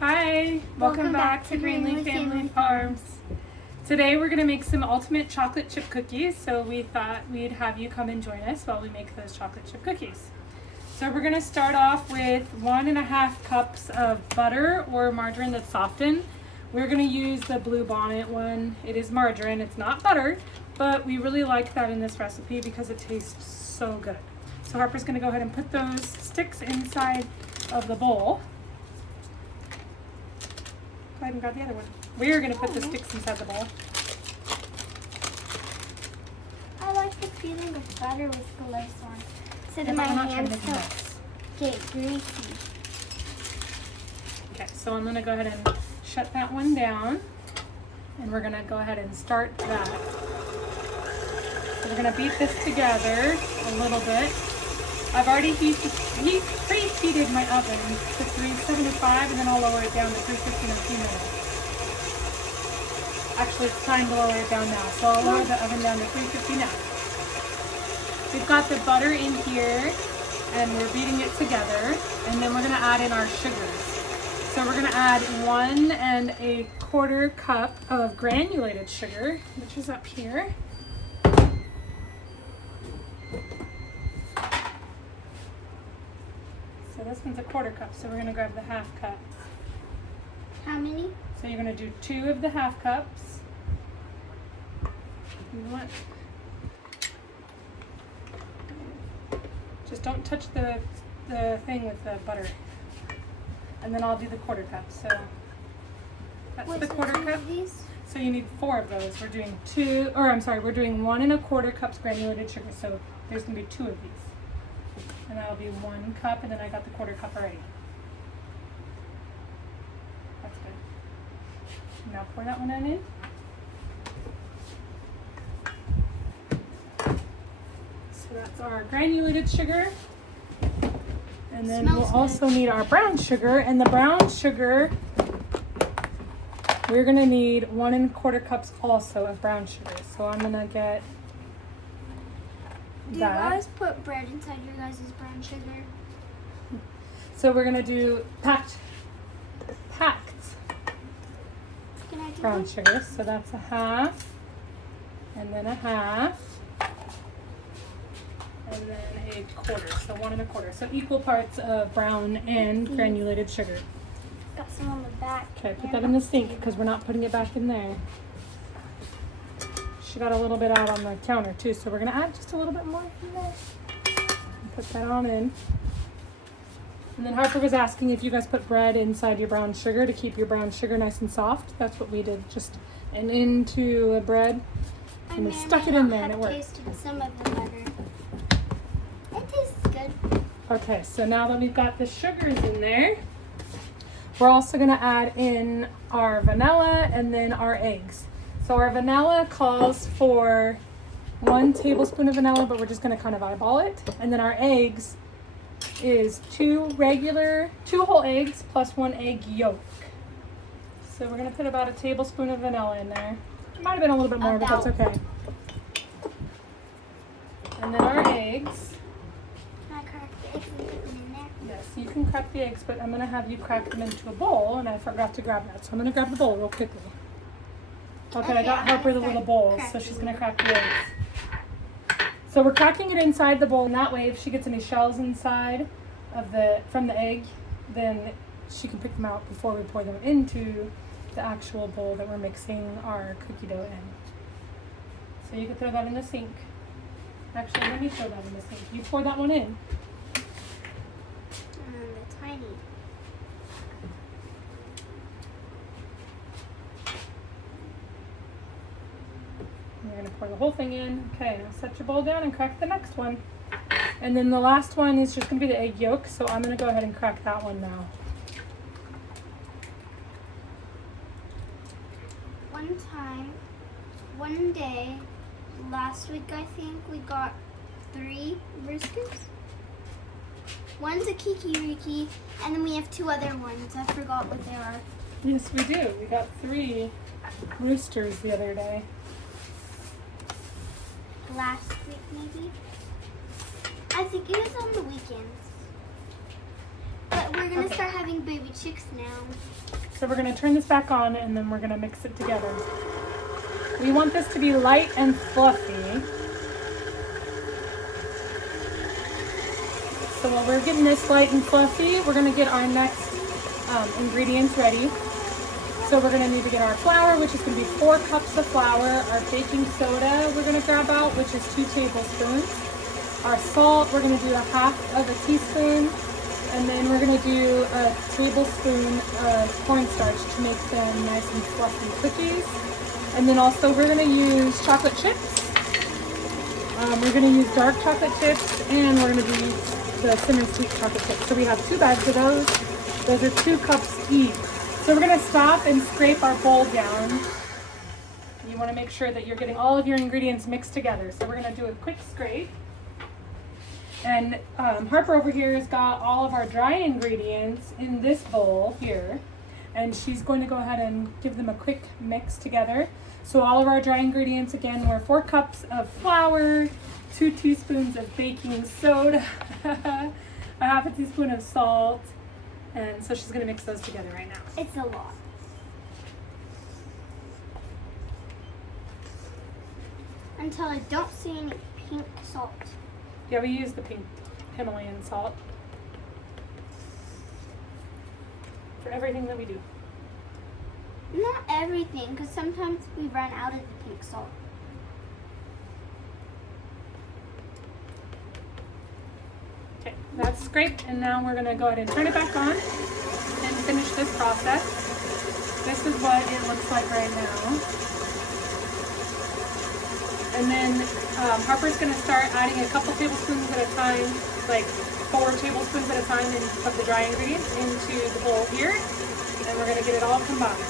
Hi, welcome back to Greenleaf Family Farms. Today we're going to make some ultimate chocolate chip cookies, so we thought we'd have you come and join us while we make those chocolate chip cookies. So we're going to start off with 1.5 cups of butter or margarine that's softened. We're going to use the Blue Bonnet one. It is margarine, it's not butter, but we really like that in this recipe because it tastes so good. So Harper's going to go ahead and put those sticks inside of the bowl. Go ahead and grab the other one. We're going to put the sticks inside the bowl. I like the feeling of butter with gloves on. So that my hands don't get greasy. Okay, so I'm going to go ahead and shut that one down. And we're going to go ahead and start that. So we're going to beat this together a little bit. I've already preheated my oven to 375 and then I'll lower it down to 350 in a few minutes. Actually, it's time to lower it down now. So I'll lower the oven down to 350 now. We've got the butter in here and we're beating it together. And then we're going to add in our sugars. So we're going to add 1 1/4 cup of granulated sugar, which is up here. So this one's 1/4 cup, so we're going to grab the 1/2 cup. How many? So you're going to do 2 of the 1/2 cups. Just don't touch the thing with the butter. And then I'll do the 1/4 cup. So that's the 1/4 cup. So you need 4 of those. We're doing we're doing 1 1/4 cups granulated sugar. So there's going to be 2 of these. And that'll be 1 cup, and then I got the 1/4 cup already. That's good. Now pour that one in. So that's our granulated sugar. And then we'll also need our brown sugar. And the brown sugar, we're going to need 1 1/4 cups also of brown sugar. So I'm going to get Do you guys put bread inside your guys' brown sugar? So we're gonna do packed Can I do brown that? sugar. So that's 1/2, and then 1/2, and then 1/4. So 1 1/4. So equal parts of brown and granulated sugar. Got some on the back. Okay, put that in the sink because we're not putting it back in there. She got a little bit out on the counter too, so we're gonna add just a little bit more in there. And put that on in. And then Harper was asking if you guys put bread inside your brown sugar to keep your brown sugar nice and soft. That's what we did, and into a bread. And we stuck it in there and it worked. Tasted some of the butter. It tastes good. Okay, so now that we've got the sugars in there, we're also gonna add in our vanilla and then our eggs. So our vanilla calls for 1 tablespoon of vanilla, but we're just gonna kind of eyeball it. And then our eggs is 2 whole eggs plus 1 egg yolk. So we're gonna put about 1 tablespoon of vanilla in there. It might have been a little bit more, but that's okay. And then our eggs. Can I crack the eggs and put them in there? Yes, you can crack the eggs, but I'm gonna have you crack them into a bowl, and I forgot to grab that. So I'm gonna grab the bowl real quickly. Okay, I got Harper the little bowls, so she's gonna crack the eggs. So we're cracking it inside the bowl, and that way if she gets any shells inside from the egg, then she can pick them out before we pour them into the actual bowl that we're mixing our cookie dough in. So you can throw that in the sink. Actually, let me throw that in the sink. You pour that one in. The tiny. You're going to pour the whole thing in. Okay, now set your bowl down and crack the next one. And then the last one is just going to be the egg yolk, so I'm going to go ahead and crack that one now. One day, last week I think, we got 3 roosters. One's a kikiriki, and then we have 2 other ones. I forgot what they are. Yes, we do. We got 3 roosters the other day. Last week, maybe? I think it was on the weekends. But we're going to start having baby chicks now. So we're gonna turn this back on and then we're gonna mix it together. We want this to be light and fluffy. So while we're getting this light and fluffy, we're gonna get our next ingredients ready. So we're gonna need to get our flour, which is gonna be 4 cups of flour. Our baking soda we're gonna grab out, which is 2 tablespoons. Our salt, we're gonna do 1/2 of a teaspoon. And then we're gonna do a tablespoon of cornstarch to make them nice and fluffy cookies. And then also we're gonna use chocolate chips. We're gonna use dark chocolate chips, and we're gonna use the cinnamon sweet chocolate chips. So we have 2 bags of those. Those are 2 cups each. So we're gonna stop and scrape our bowl down. You wanna make sure that you're getting all of your ingredients mixed together. So we're gonna do a quick scrape. And Harper over here has got all of our dry ingredients in this bowl here. And she's going to go ahead and give them a quick mix together. So all of our dry ingredients again were 4 cups of flour, 2 teaspoons of baking soda, 1/2 teaspoon of salt. And so she's gonna mix those together right now. It's a lot. Until I don't see any pink salt. Yeah, we use the pink Himalayan salt for everything that we do. Not everything, because sometimes we run out of the pink salt. Okay, that's scraped, and now we're gonna go ahead and turn it back on and finish this process. This is what it looks like right now. And then Harper's gonna start adding a couple tablespoons at a time, like 4 tablespoons at a time of the dry ingredients into the bowl here. And we're gonna get it all combined.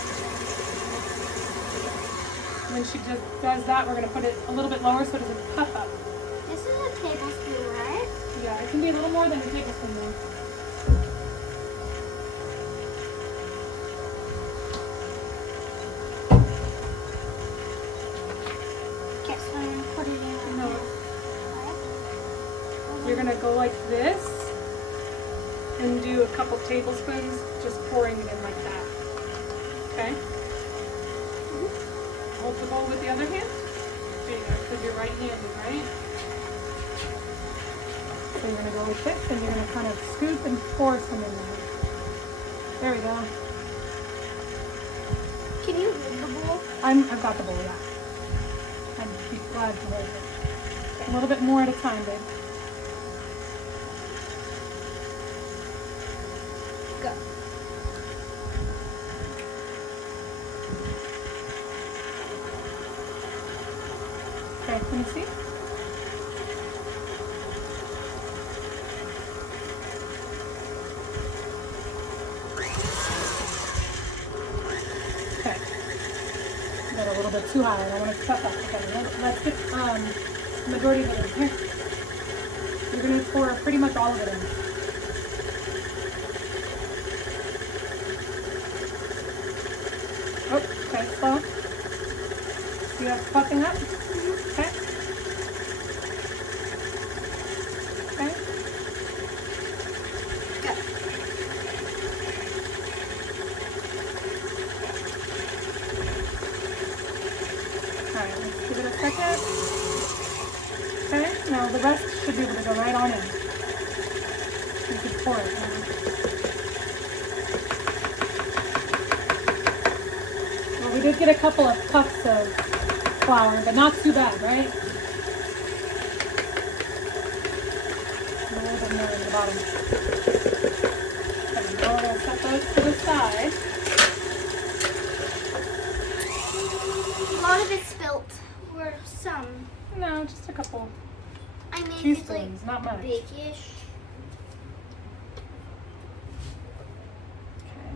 When she just does that, we're gonna put it a little bit lower so it doesn't puff up. This is a tablespoon, right? Yeah, it can be a little more than a tablespoon though. Okay, so I'm going to put it in. No. Right? You're gonna go like this and do a couple tablespoons, just pouring it in like that. Okay? Hold the bowl with the other hand. There you go, because you're right-handed, right? So you're gonna go with this, and you're gonna kind of scoop and pour some in there. There we go. Can you hold the bowl? I've got the bowl, yeah. I'd be glad to hold it. A little bit more at a time, babe. Go. Okay, can you see? Okay. Got a little bit too high. I don't want to cut that. Okay, let's get the majority of it in here. You're going to pour pretty much all of it in. Oh, okay, slow. See that's puffing up? Okay. Okay. Go. Alright, let's give it a second. Okay, now the rest should be able to go right on in. You can pour it now. Well, we did get a couple of puffs of flour, but not too bad, right? A little bit more in the bottom. Okay, now we're going to set those to the side. A lot of it spilt. Or some. No, just a couple I made it teaspoons, not like much. big-ish. Okay,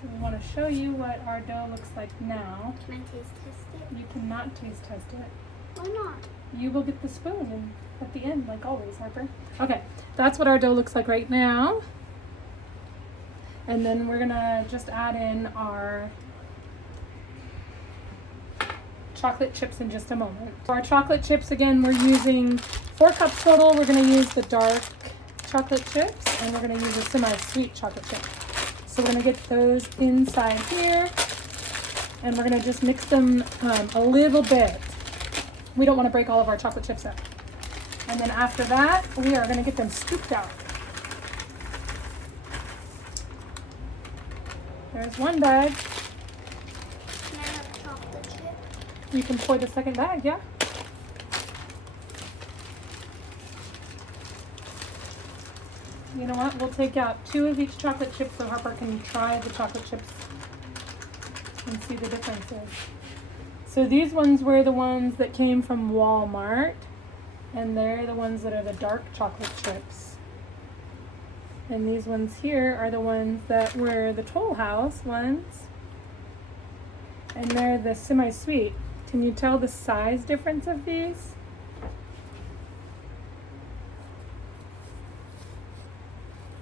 so we want to show you what our dough looks like now. Can I taste test it? You cannot taste test it. Why not? You will get the spoon and at the end, like always, Harper. Okay, that's what our dough looks like right now. And then we're gonna just add in our chocolate chips in just a moment. For our chocolate chips, again, we're using 4 cups total. We're gonna use the dark chocolate chips, and we're gonna use a semi-sweet chocolate chip. So we're gonna get those inside here, and we're gonna just mix them a little bit. We don't wanna break all of our chocolate chips up. And then after that, we are gonna get them scooped out. There's one bag. Can I have a chocolate chip? You can pour the second bag, yeah? You know what? We'll take out 2 of each chocolate chip so Harper can try the chocolate chips and see the differences. So these ones were the ones that came from Walmart, and they're the ones that are the dark chocolate chips. And these ones here are the ones that were the Toll House ones, and they're the semi-sweet. Can you tell the size difference of these?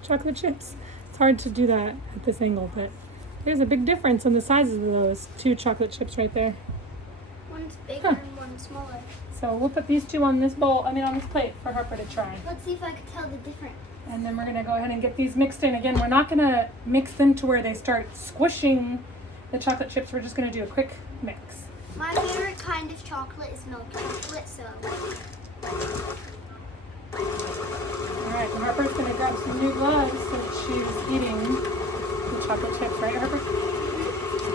Chocolate chips. It's hard to do that at this angle, but there's a big difference in the sizes of those 2 chocolate chips right there. One's bigger and one's smaller. So we'll put these 2 on this bowl, on this plate for Harper to try. Let's see if I can tell the difference. And then we're gonna go ahead and get these mixed in. Again, we're not gonna mix them to where they start squishing the chocolate chips. We're just gonna do a quick mix. My favorite kind of chocolate is milk chocolate, so. Alright, and Harper's gonna grab some new gloves since she's eating the chocolate chips, right, Harper?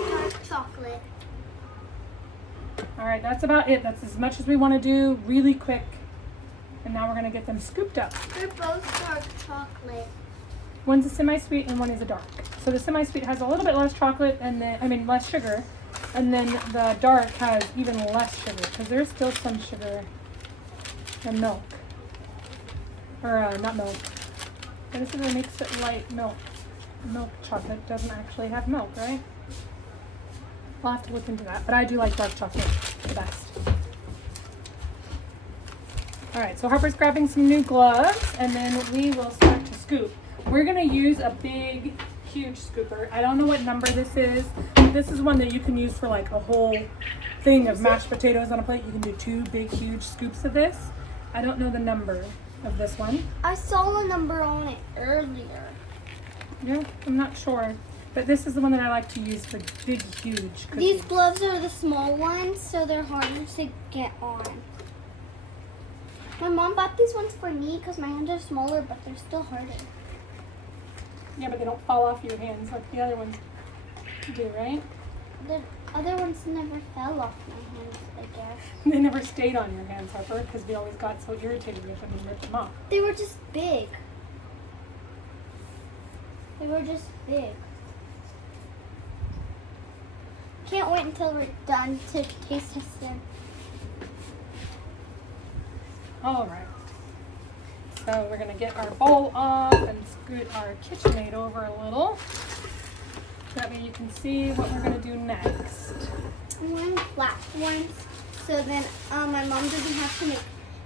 Dark chocolate. Alright, that's about it. That's as much as we wanna do really quick. And now we're gonna get them scooped up. They're both dark chocolate. One's a semi-sweet and one is a dark. So the semi-sweet has a little bit less chocolate and then, less sugar. And then the dark has even less sugar because there's still some sugar and milk. Or not milk. But this is a Makes It Light milk. Milk chocolate doesn't actually have milk, right? I'll have to look into that. But I do like dark chocolate the best. Alright, so Harper's grabbing some new gloves and then we will start to scoop. We're going to use a big, huge scooper. I don't know what number this is, but this is one that you can use for like a whole thing of mashed potatoes on a plate. You can do 2 big, huge scoops of this. I don't know the number of this one. I saw a number on it earlier. Yeah, I'm not sure. But this is the one that I like to use for big, huge cookies. These gloves are the small ones, so they're harder to get on. My mom bought these ones for me because my hands are smaller, but they're still harder. Yeah, but they don't fall off your hands like the other ones do, right? The other ones never fell off my hands, I guess. They never stayed on your hands, Harper, because we always got so irritated with them and ripped them off. They were just big. They were just big. Can't wait until we're done to taste test them. All right. So we're gonna get our bowl off and scoot our KitchenAid over a little. That way you can see what we're gonna do next. I'm wearing flat ones, so then my mom doesn't have to make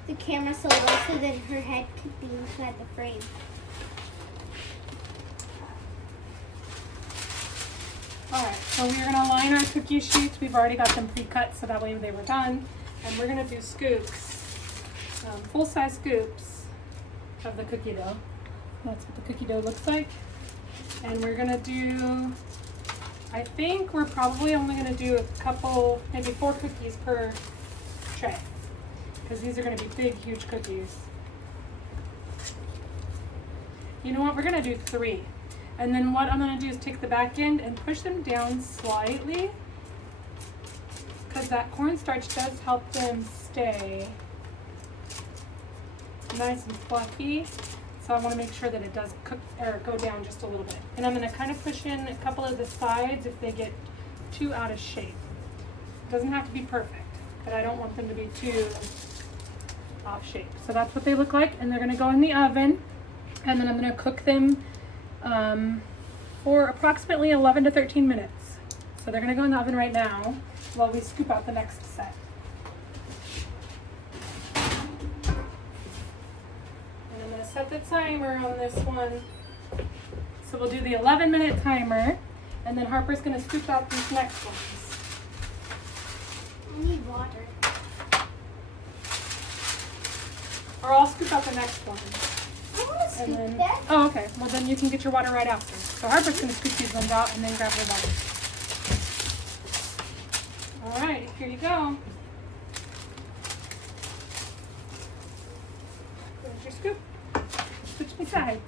the camera so low, so that her head could be inside the frame. All right, so we're gonna line our cookie sheets. We've already got them pre-cut, so that way they were done. And we're gonna do scoops, full-size scoops of the cookie dough. That's what the cookie dough looks like. And we're gonna do, I think we're probably only gonna do a couple, maybe 4 cookies per tray, because these are gonna be big, huge cookies. You know what, we're gonna do 3. And then what I'm gonna do is take the back end and push them down slightly, because that cornstarch does help them stay nice and fluffy. So I want to make sure that it does cook or go down just a little bit. And I'm going to kind of push in a couple of the sides if they get too out of shape. It doesn't have to be perfect, but I don't want them to be too off shape. So that's what they look like, and they're going to go in the oven, and then I'm going to cook them for approximately 11 to 13 minutes. So they're going to go in the oven right now while we scoop out the next set. Set the timer on this one. So we'll do the 11-minute timer, and then Harper's gonna scoop out these next ones. I need water. Or I'll scoop out the next one. I want to scoop then, there? oh, okay. Well, then you can get your water right after. So Harper's gonna scoop these ones out and then grab her water. All right, here you go. There's your scoop. Switch me sides.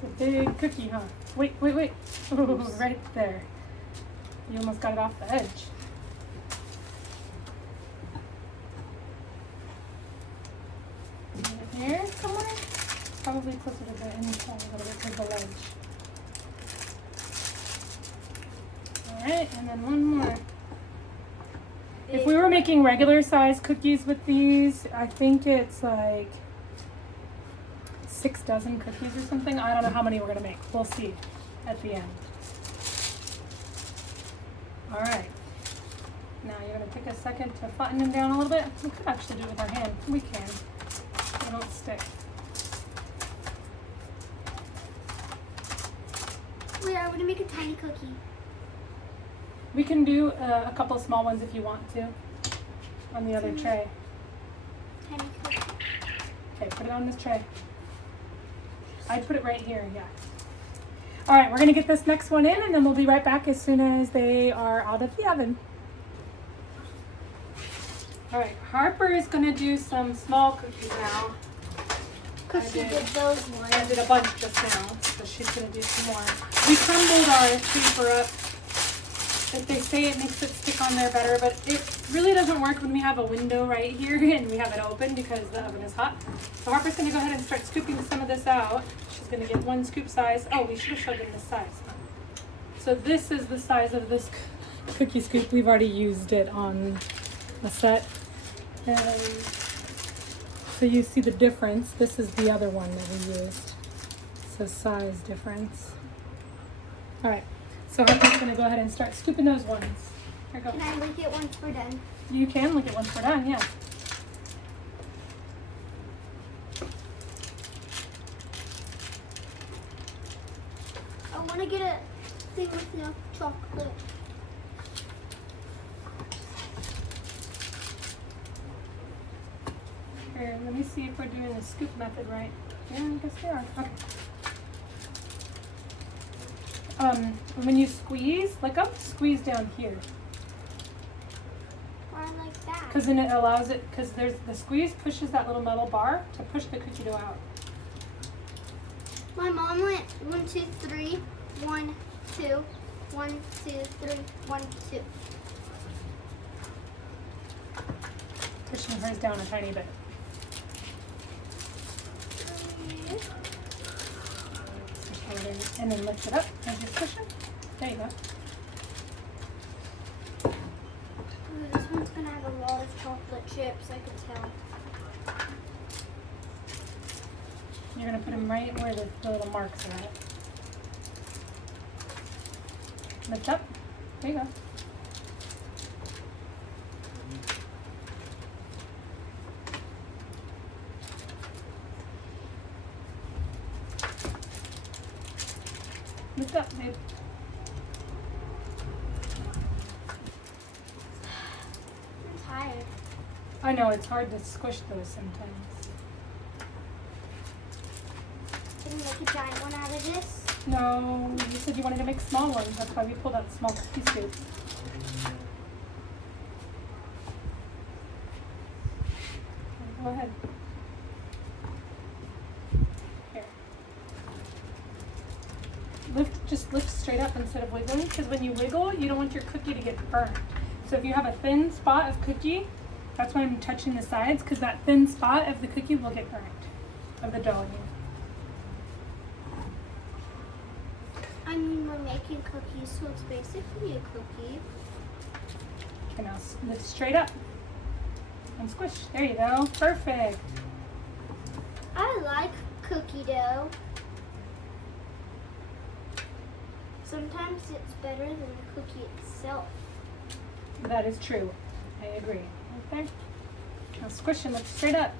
The big cookie, huh? Wait. Oh, right there. You almost got it off the edge. Right here somewhere? Probably closer to the inside a little bit to the ledge. Alright, and then one more. If we were making regular size cookies with these, I think it's like 6 dozen cookies or something. I don't know how many we're gonna make. We'll see at the end. Alright. Now you're gonna take a second to flatten them down a little bit. We could actually do it with our hand. We can. They don't stick. Wait, I want to make a tiny cookie. We can do a couple of small ones if you want to on the other tray. Tiny cookie. Okay, put it on this tray. I'd put it right here, yeah. All right, we're gonna get this next one in and then we'll be right back as soon as they are out of the oven. All right, Harper is gonna do some small cookies now. Because she did those ones. I did a bunch just now, so she's gonna do some more. We crumbled our paper up. If they say it makes it stick on there better, but it really doesn't work when we have a window right here and we have it open because the oven is hot. So Harper's gonna go ahead and start scooping some of this out. She's gonna get one scoop size. Oh, we should have showed them this size. So this is the size of this cookie scoop. We've already used it on a set. And so you see the difference. This is the other one that we used. So size difference. All right. So Harper's gonna go ahead and start scooping those ones. Here you go. Can I lick it once we're done? You can lick it once we're done, yeah. I want to get a thing with no chocolate. Here, let me see if we're doing the scoop method right. Yeah, I guess we are. Okay. When you squeeze, lick up, squeeze down here. Why like that? Because then it allows it, because there's the squeeze pushes that little metal bar to push the cookie dough out. My mom went 1, 2, 3, 1, 2, 1, 2, 3, 1, 2. Pushing hers down a tiny bit. And then lift it up as you're pushing. There you go. Ooh, this one's gonna have a lot of chocolate chips, I can tell. You're gonna put them right where the little marks are at. Lift up. There you go. Lift up, babe. I'm tired. I know, it's hard to squish those sometimes. Can you make a giant one out of this? No, you said you wanted to make small ones. That's why we pulled out the small cookie scoops. Go ahead. Here. Just lift straight up instead of wiggling, because when you wiggle, you don't want your cookie to get burnt. So if you have a thin spot of cookie, that's why I'm touching the sides, because that thin spot of the cookie will get burnt, of the dough, I mean. I mean, we're making cookies, so it's basically a cookie. Okay, now lift straight up and squish. There you go. Perfect. I like cookie dough. Sometimes it's better than the cookie itself. That is true. I agree. Okay. Now squish and lift straight up.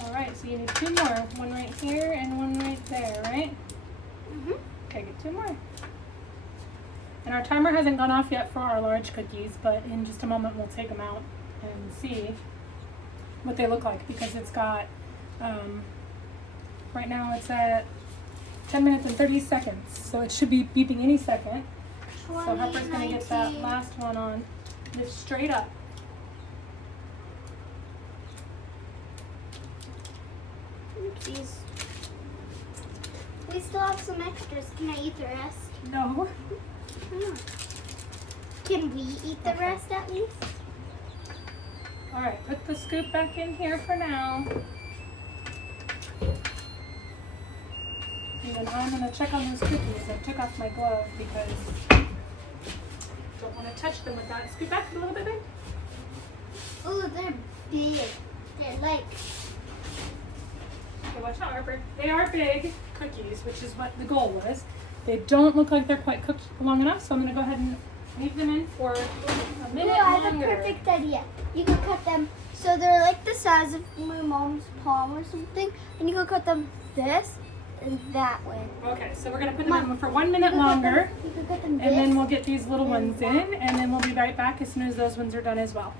All right, so you need 2 more. One right here and one right there, right? Mm-hmm. Okay, get 2 more. And our timer hasn't gone off yet for our large cookies, but in just a moment we'll take them out and see what they look like, because it's got, right now it's at 10 minutes and 30 seconds, so it should be beeping any second. So Harper's gonna get that last one on. Lift straight up. Oopsies. We still have some extras. Can I eat the rest? No. Can we eat the rest at least? All right, put the scoop back in here for now. And then I'm gonna check on those cookies. I took off my glove because I don't want to touch them with that. Scoop back a little bit, babe. Oh, they're big. They're like, Okay, watch out, Harper. They are big cookies, which is what the goal was. They don't look like they're quite cooked long enough, so I'm gonna go ahead and leave them in for a minute I have a longer. perfect idea. You can cut them so they're like the size of my mom's palm or something, and you can cut them this and that way. Okay, so we're gonna put them in for 1 minute longer, You can cut them this. and then we'll get these little ones in, and then we'll be right back as soon as those ones are done as well.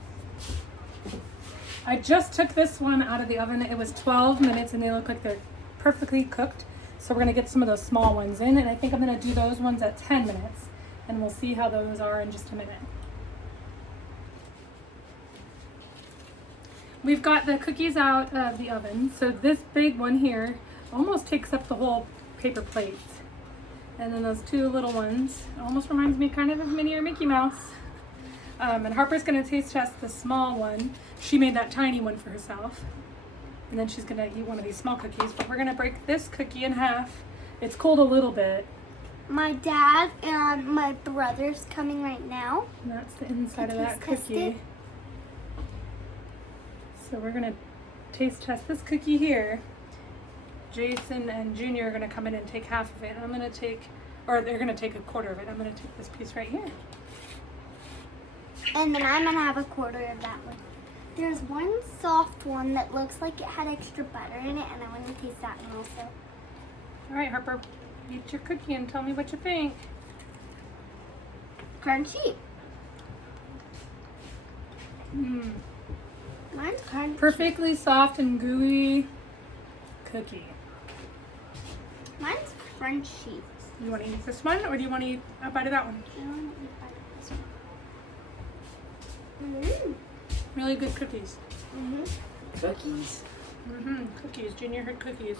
I just took this one out of the oven. It was 12 minutes, and they look like they're perfectly cooked. So we're gonna get some of those small ones in, and I think I'm gonna do those ones at 10 minutes, and we'll see how those are in just a minute. We've got the cookies out of the oven. So this big one here almost takes up the whole paper plate. And then those two little ones, almost reminds me kind of Minnie or Mickey Mouse. And Harper's gonna taste test the small one. She made that tiny one for herself. And then she's gonna eat one of these small cookies, but we're gonna break this cookie in half. It's cooled a little bit. My dad and my brother's coming right now. And that's the inside of that Taste test cookie. it. So we're gonna taste test this cookie here. Jason and Junior are gonna come in and take half of it. I'm gonna take, or they're gonna take a quarter of it. I'm gonna take this piece right here. And then I'm gonna have a quarter of that one. There's one soft one that looks like it had extra butter in it, and I want to taste that one also. All right, Harper, eat your cookie and tell me what you think. Crunchy. Mmm. Mine's crunchy. Perfectly soft and gooey cookie. Mine's crunchy. You want to eat this one, or do you want to eat a bite of that one? I want to eat part of this one. Really good cookies. Cookies. Cookies. Junior heard cookies.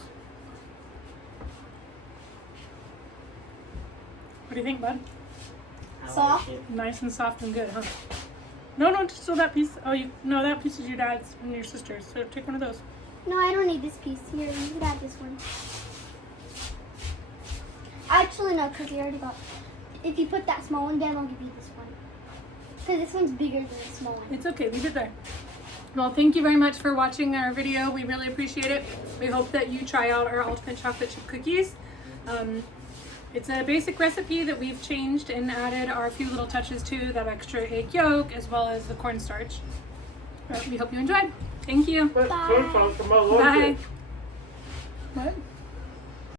What do you think, bud? I Soft? like it. Nice and soft and good, huh? No, just still that piece. Oh, no, that piece is your dad's and your sister's. So take one of those. No, I don't need this piece. Here, you can have this one. Actually, no, because you already got. If you put that small one down, I'll give you this one. Because this one's bigger than the small one. It's okay. Leave it there. Well, thank you very much for watching our video. We really appreciate it. We hope that you try out our ultimate chocolate chip cookies. It's a basic recipe that we've changed and added our few little touches to, that extra egg yolk as well as the cornstarch. We hope you enjoyed. Thank you. Bye. Bye. What?